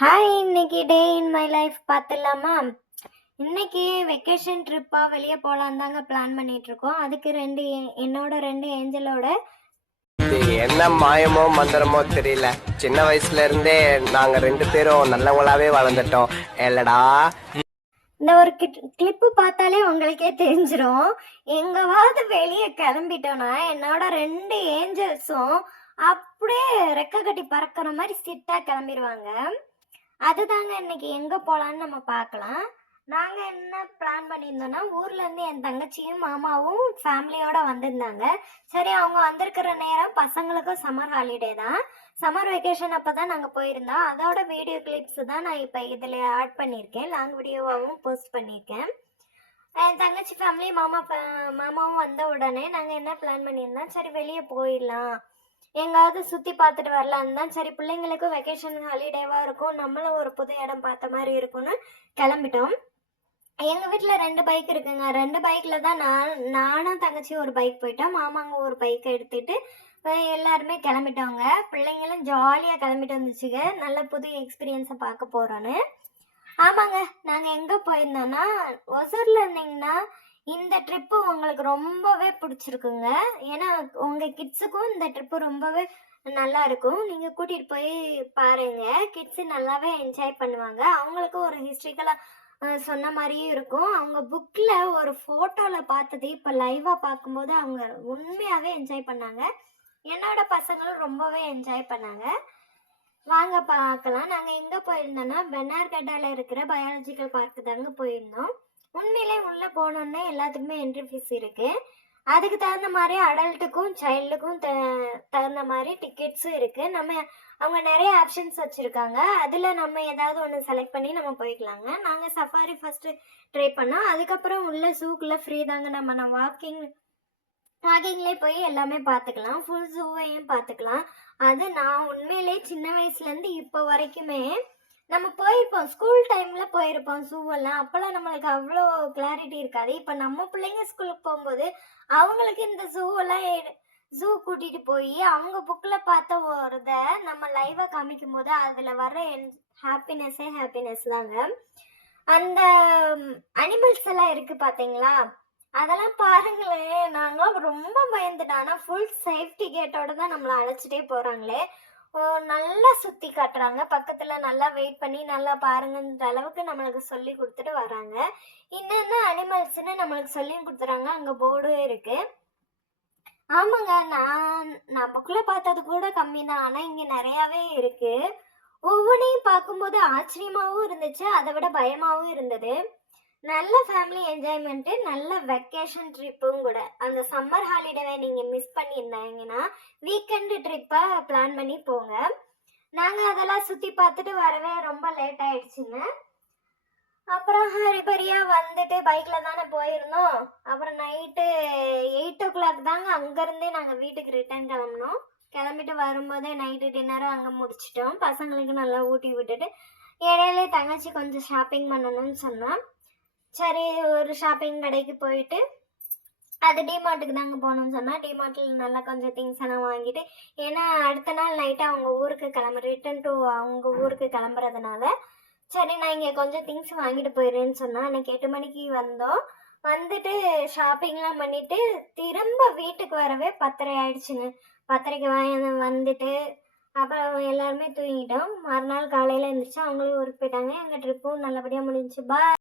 Hi, இன்னைக்கு டே in my life பார்த்துடலாமா? இன்னைக்கு வெக்கேஷன் ட்ரிப்பாக வெளியே போகலான்னு தாங்க பிளான் பண்ணிட்டு இருக்கோம். அதுக்கு என்னோட 2 ஏஞ்சலோட இது என்ன மாயமோ மந்திரமோ தெரியல. சின்ன வயசுல இருந்தே நாங்க 2 பேரும் நல்லவங்களாவே வளர்ந்துட்டோம் இல்லடா. இந்த ஒரு கிளிப்பு பார்த்தாலே உங்களுக்கே தெரிஞ்சிடும். எங்கவாவது வெளியே கிளம்பிட்டோன்னா என்னோட 2 ஏஞ்சல்ஸும் அப்படியே ரெக்க கட்டி பறக்கிற மாதிரி சிட்டாக கிளம்பிடுவாங்க. அதுதாங்க இன்னைக்கு எங்கே போகலான்னு நம்ம பார்க்கலாம். நாங்கள் என்ன பிளான் பண்ணியிருந்தோன்னா, ஊர்லேருந்து என் தங்கச்சியும் மாமாவும் ஃபேமிலியோடு வந்திருந்தாங்க. சரி, அவங்க வந்திருக்கிற நேரம் பசங்களுக்கும் சம்மர் ஹாலிடே தான். சம்மர் வெக்கேஷன் அப்போ தான் நாங்கள் போயிருந்தோம். அதோட வீடியோ கிளிப்ஸு தான் நான் இப்போ இதில் ஆட் பண்ணியிருக்கேன். லாங் வீடியோவாகவும் போஸ்ட் பண்ணியிருக்கேன். என் தங்கச்சி ஃபேமிலி மாமாவும் வந்த உடனே நாங்கள் என்ன பிளான் பண்ணியிருந்தோம், சரி வெளியே போயிடலாம், எங்காவது சுற்றி பார்த்துட்டு வரலான்னு தான். சரி, பிள்ளைங்களுக்கும் வெக்கேஷன் ஹாலிடேவாக இருக்கும், நம்மளும் ஒரு புது இடம் பார்த்த மாதிரி இருக்கும்னு கிளம்பிட்டோம். எங்கள் வீட்டில் 2 பைக் இருக்குங்க. 2 பைக்கில் தான் நானும் தங்கச்சி ஒரு பைக் போயிட்டோம், மாமாங்க ஒரு பைக்கை எடுத்துகிட்டு எல்லாருமே கிளம்பிட்டோங்க. பிள்ளைங்களும் ஜாலியாக கிளம்பிட்டு வந்துச்சுங்க, நல்ல புது எக்ஸ்பீரியன்ஸை பார்க்க போகிறோன்னு. ஆமாங்க, நாங்கள் எங்கே போயிருந்தோன்னா, ஒசூரில் இருந்தீங்கன்னா இந்த ட்ரிப்பு உங்களுக்கு ரொம்பவே பிடிச்சிருக்குங்க. ஏன்னா உங்கள் கிட்ஸுக்கும் இந்த ட்ரிப்பு ரொம்பவே நல்லா இருக்கும். நீங்கள் கூட்டிகிட்டு போய் பாருங்கள், கிட்ஸு நல்லாவே என்ஜாய் பண்ணுவாங்க. அவங்களுக்கும் ஒரு ஹிஸ்ட்ரிக்கலாக சொன்ன மாதிரியும் இருக்கும். அவங்க புக்கில் ஒரு ஃபோட்டோவில் பார்த்தது இப்போ லைவாக பார்க்கும்போது அவங்க உண்மையாகவே என்ஜாய் பண்ணாங்க. என்னோட பசங்களும் ரொம்பவே என்ஜாய் பண்ணாங்க. வாங்க பார்க்கலாம். நாங்கள் எங்கே போயிருந்தோன்னா, பென்னார்கட்டாவில் இருக்கிற பயாலஜிக்கல் பார்க்கு தாங்க போயிருந்தோம். உண்மையிலே உள்ளே போனோன்னே எல்லாத்துக்குமே என்ட்ரி ஃபீஸ் இருக்குது. அதுக்கு தகுந்த மாதிரி அடல்ட்டுக்கும் சைல்டுக்கும் தகுந்த மாதிரி டிக்கெட்ஸும் இருக்குது. அவங்க நிறைய ஆப்ஷன்ஸ் வச்சுருக்காங்க. அதில் நம்ம ஏதாவது ஒன்று செலக்ட் பண்ணி நம்ம போய்க்கலாங்க. நாங்கள் சஃபாரி ஃபஸ்ட்டு ட்ரை பண்ணோம். அதுக்கப்புறம் உள்ள ஜூக்குள்ளே ஃப்ரீ தாங்க. நம்ம வாக்கிங்லேயே போய் எல்லாமே பார்த்துக்கலாம். ஃபுல் ஜூவையும் பார்த்துக்கலாம். அது நான் உண்மையிலே சின்ன வயசுலேருந்து இப்போ வரைக்குமே நம்ம போயிருப்போம், ஸ்கூல் டைமில் போயிருப்போம் ஜூவெல்லாம். அப்போல்லாம் நம்மளுக்கு அவ்வளோ கிளாரிட்டி இருக்காது. இப்போ நம்ம பிள்ளைங்க ஸ்கூலுக்கு போகும்போது அவங்களுக்கு இந்த ஜூ கூட்டிகிட்டு போய் அவங்க புக்கில் பார்த்த ஒரு இதை நம்ம லைவாக காமிக்கும் போது அதில் வர ஹாப்பினஸ் தாங்க. அந்த அனிமல்ஸ் எல்லாம் இருக்குது பார்த்தீங்களா, அதெல்லாம் பாருங்களேன். நாங்களாம் ரொம்ப பயந்துட்டோம். ஆனால் ஃபுல் சேஃப்டி கேட்டோட தான் நம்மளை அழைச்சிட்டே போகிறாங்களே. நல்லா சுற்றி காட்டுறாங்க. பக்கத்தில் நல்லா வெயிட் பண்ணி நல்லா பாருங்கன்ற அளவுக்கு நம்மளுக்கு சொல்லி கொடுத்துட்டு வராங்க. என்னென்ன அனிமல்ஸ்ன்னு நம்மளுக்கு சொல்லியும் கொடுத்துறாங்க. அங்கே போர்டும் இருக்குது. ஆமாங்க, நான் புக்கில் பார்த்தது கூட கம்மி தான். ஆனால் இங்கே நிறையாவே இருக்குது. ஒவ்வொன்றையும் பார்க்கும்போது ஆச்சரியமாகவும் இருந்துச்சு, அதை விட பயமாகவும் இருந்தது. நல்ல ஃபேமிலி என்ஜாய்மெண்ட்டு, நல்ல வெக்கேஷன் ட்ரிப்பும் கூட. அந்த சம்மர் ஹாலிடேவை நீங்கள் மிஸ் பண்ணியிருந்தாங்கன்னா வீக்கெண்டு ட்ரிப்பாக பிளான் பண்ணி போங்க. நாங்கள் அதெல்லாம் சுற்றி பார்த்துட்டு வரவே ரொம்ப லேட் ஆகிடுச்சுங்க. அப்புறம் ஹரிபரியாக வந்துட்டு பைக்கில் தானே போயிருந்தோம். அப்புறம் நைட்டு 8 o'clock தாங்க அங்கேருந்தே நாங்கள் வீட்டுக்கு ரிட்டர்ன் கிளம்பினோம். கிளம்பிட்டு வரும்போதே நைட்டு டின்னரும் அங்கே முடிச்சிட்டோம். பசங்களுக்கு நல்லா ஊட்டி விட்டுட்டு இடையிலே தங்கச்சி கொஞ்சம் ஷாப்பிங் பண்ணணும்னு சொன்னோம். சரி, ஒரு ஷாப்பிங் கடைக்கு போயிட்டு அது டிமார்ட்டுக்கு தாங்க போகணும்னு சொன்னால் டிமார்ட்டில் நல்லா கொஞ்சம் திங்ஸ் எல்லாம் வாங்கிட்டு, ஏன்னா அடுத்த நாள் நைட்டு அவங்க ஊருக்கு ரிட்டன் டு அவங்க ஊருக்கு கிளம்புறதுனால சரி நான் இங்கே கொஞ்சம் திங்ஸ் வாங்கிட்டு போயிடுறேன்னு சொன்னால் அன்றைக்கி 8 மணிக்கு வந்தோம். வந்துட்டு ஷாப்பிங்லாம் பண்ணிவிட்டு திரும்ப வீட்டுக்கு வரவே 10:30 ஆயிடுச்சுங்க. 10:30க்கு வந்துட்டு அப்புறம் எல்லாருமே தூங்கிட்டோம். மறுநாள் காலையில் எழுந்திரிச்சு அவங்களும் ஊருக்கு போயிட்டாங்க. எங்கள் ட்ரிப்பும் நல்லபடியாக முடிஞ்சிச்சு. பாய்.